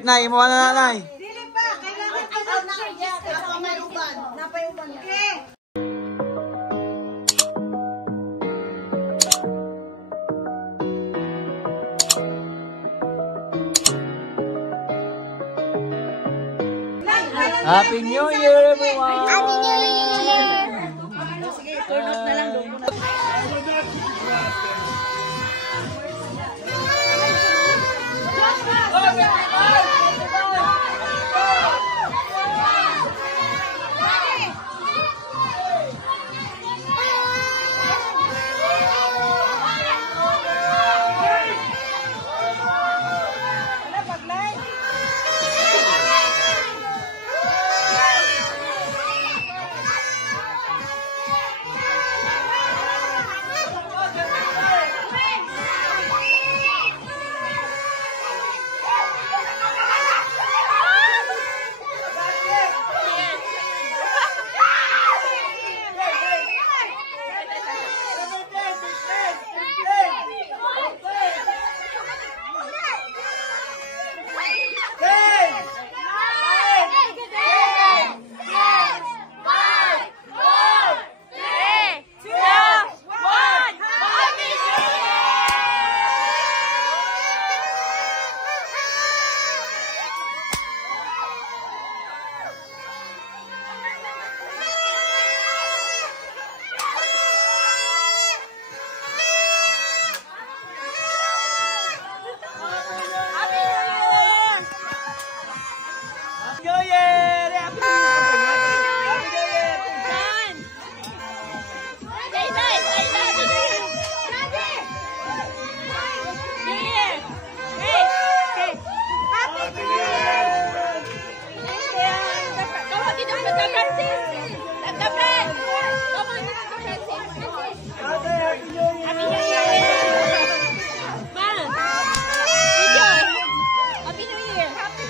Na imo na nanay. Dili pa kailangan ka na uban. Napay uban. Okay. Happy New Year everyone. Happy New Year. Sige, turnot na lang doon muna.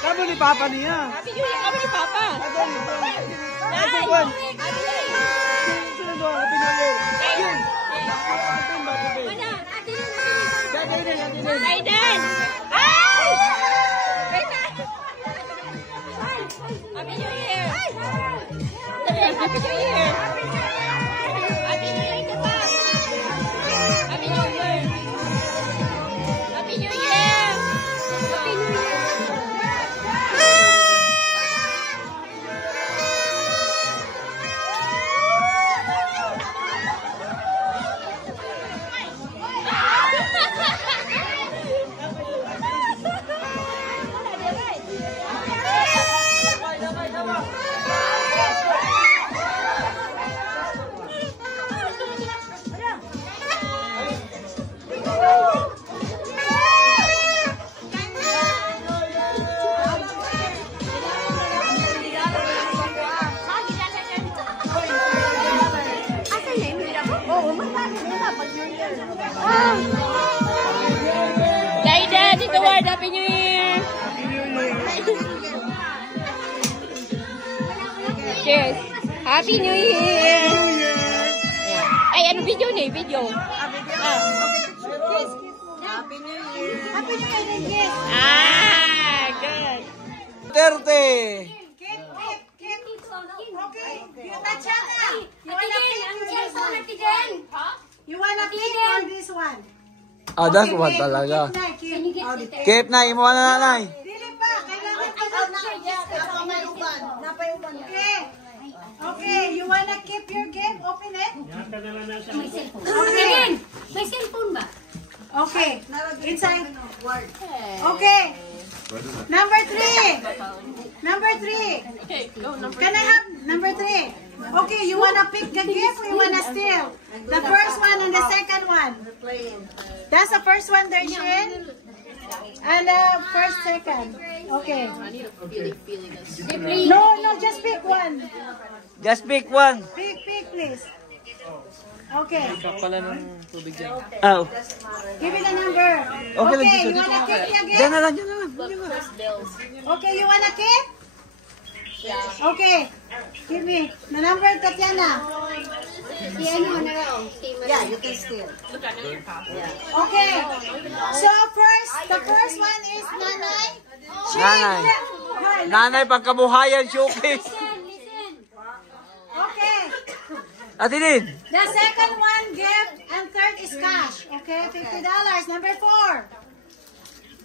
Kamu ni Papa niya. Happy New Year. Kamu ni Papa. Happy New Year. Aiden! Ay! Happy New Year! Happy New Year! Happy New Year ka ba? Happy New Year! Happy New Year! Happy New Year! Aiden, dito word, Happy New Year! Cheers! Happy New Year! Yeah. Ay, ano video ni? Video. Happy New Year. Happy New Year din, yes. Ah, good. 30. Kit. Okay. Tachana. You wanna keep on this one? Ah, that's one talaga. Keep na imo na nanay. Dili pa kailangan ka na uban. Napay uban. Okay. Okay, you wanna keep your game? Open it. Okay. May cellphone ba? Okay. Inside. Okay. Number 3. Number 3. Okay, go number. Can I have number 3? Okay, you wanna pick the gift or you wanna steal? The first one and the second one. That's the first one, Darshan. And the first, second. Okay. No, just pick one. Just pick one. Pick, please. Okay. Pala ng tubig dyan. Oh. Give me the number. Okay, you wanna keep the gift? Diyan na lang, diyan na lang. Okay, you wanna keep? Okay. Give me the number, Tatiana. Yeah, you can steal. Okay. So first, the first one is Nanay. Nanay. Nanay, pagkabuhayan, showcase. Okay. Atinin. The second one, gift, and third is cash. Okay, $50. Number 4.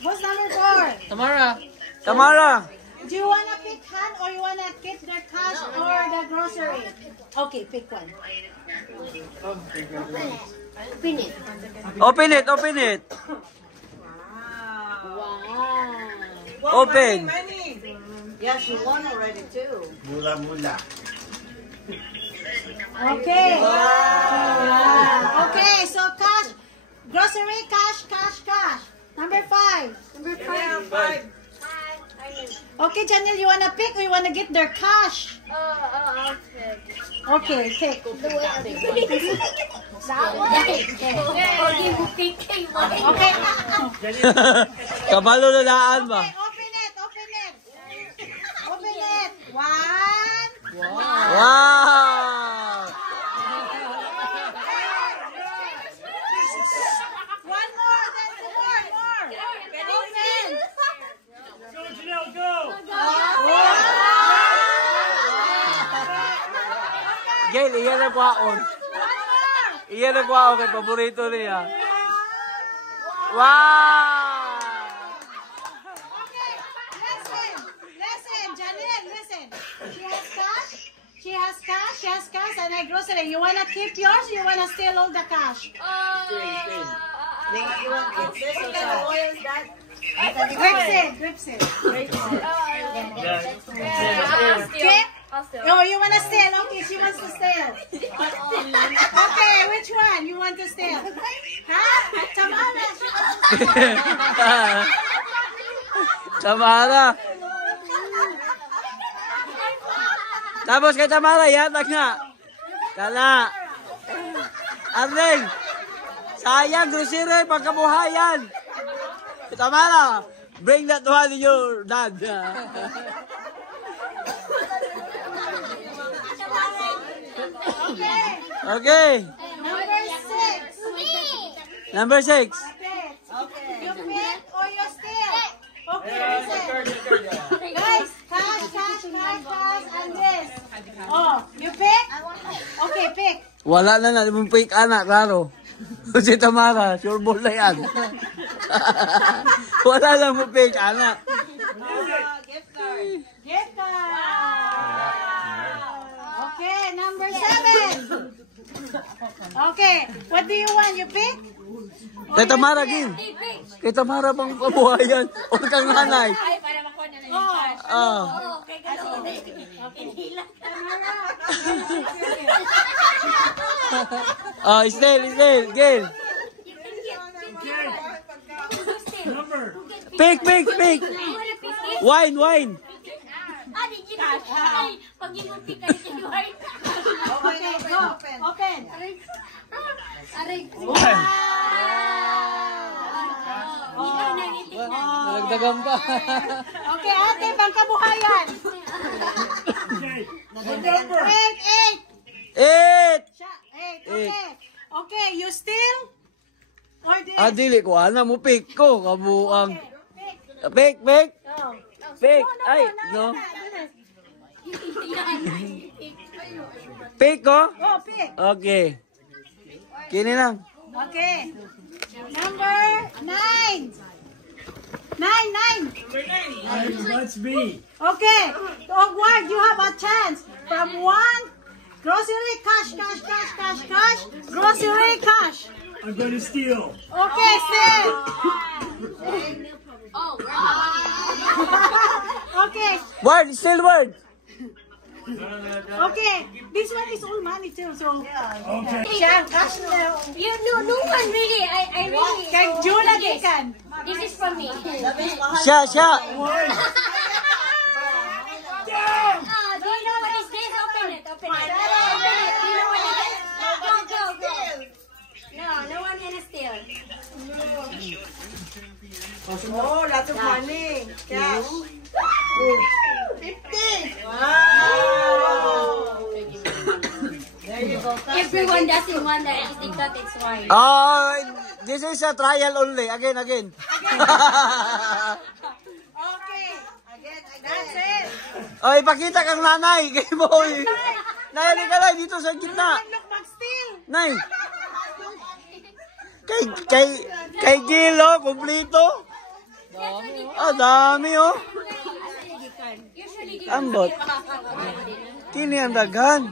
Who's number 4? Tamara. Do you wanna pick hand or you wanna keep the cash or the grocery? Okay, pick one. Open it, open it. Open. Yes, you won already too. Mula-mula. Okay. Okay, so cash, grocery, cash. Number 5. Okay, Janelle, you wanna pick or you wanna get their cash? I'll pick. Okay, pick. Okay. Kabalo na daan ba? Okay, open it. Open it. 1. Wow! One more, then more. Open. Gail, iyan na kwaon. Iyan na kwaon kay paborito niya. Wow! Okay, listen, Janelle, listen. She has cash, and a grocery. You wanna keep yours or you wanna steal all the cash? Grips it. Okay? No, you wanna steal? Okay, she wants to steal. Okay, which one you want to steal? Huh? Tamara, she wants to steal. Tamara. Tapos kay Tamara, yatag nga. Kala. Arnel. Sayang, grocery, pagkabuhayan. Tamara, bring that one to your dad. Okay. Number 6. Number 6. Okay. You pick or you steal? Okay, listen. Guys, cash, and this. Oh, you pick? Okay, pick. Wala na mong pick, anak, klaro. Si Tamara, sure ball na yan. Wala lang mo pick, anak. Gift card. Okay, number 7. Okay, what do you want? You pick? Kay Tamara, Gin. Kay Tamara pang pabuhayan. O kang nanay. Ay, para makuha na yung Oh. cash. Ah. Okay, ganun. Istel, Gil. Pick. Wine. Ah, di cash. Ay, pag inupi ka rin yung wine. Okay, go. Open. Aray. Nalagdagan pa. Okay, ate, pangkabuhayan. 8. 8. 8, okay. Okay, you steal? Or this? Dili ko, ana mo pick ko. Kabuang. Pick. Pick. Go. Pick. Ay, no. Pick ko? Go, pick. Okay. Kini lang. Okay. Number 9. 9. Let's be. Okay. Ogward, you have a chance. From 1, grocery, cash. Grocery, cash. I'm going to steal. Okay, steal. Oh, wow. Okay. Still word. Okay. This one is all money too, so. Okay. Siya, cash na. You no one really. I really. Kay Jula Gikan. This is for me. Siya. Do you know what is this? Open it. Do you know what it is? Go. No one gonna steal. Oh, lots of money. Cash. 50. Wow. There you go. Everyone doesn't want that. I think that it's wine. This is a trial only. Again. Okay, That's it. Oh, ipakita kang nanay. Kay Boy. Nay, halika na. Dito sa gitna. Look, mag-steal. Nay. Kay Gilo, kumplito. Ah, dami oh. Ambot. Kini ang daghan.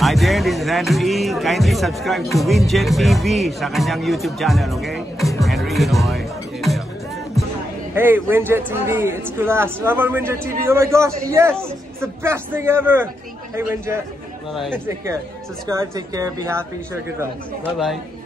Hi there, this is Andrew E. Kindly subscribe to Winjet TV sa kanyang YouTube channel, okay? Andrew E. boy. Hey, Winjet TV, it's Kulas. I'm on Winjet TV. Oh my gosh, yes! It's the best thing ever! Hey, Winjet. Bye-bye. Take care. Subscribe, take care, be happy, share good vibes. Bye-bye.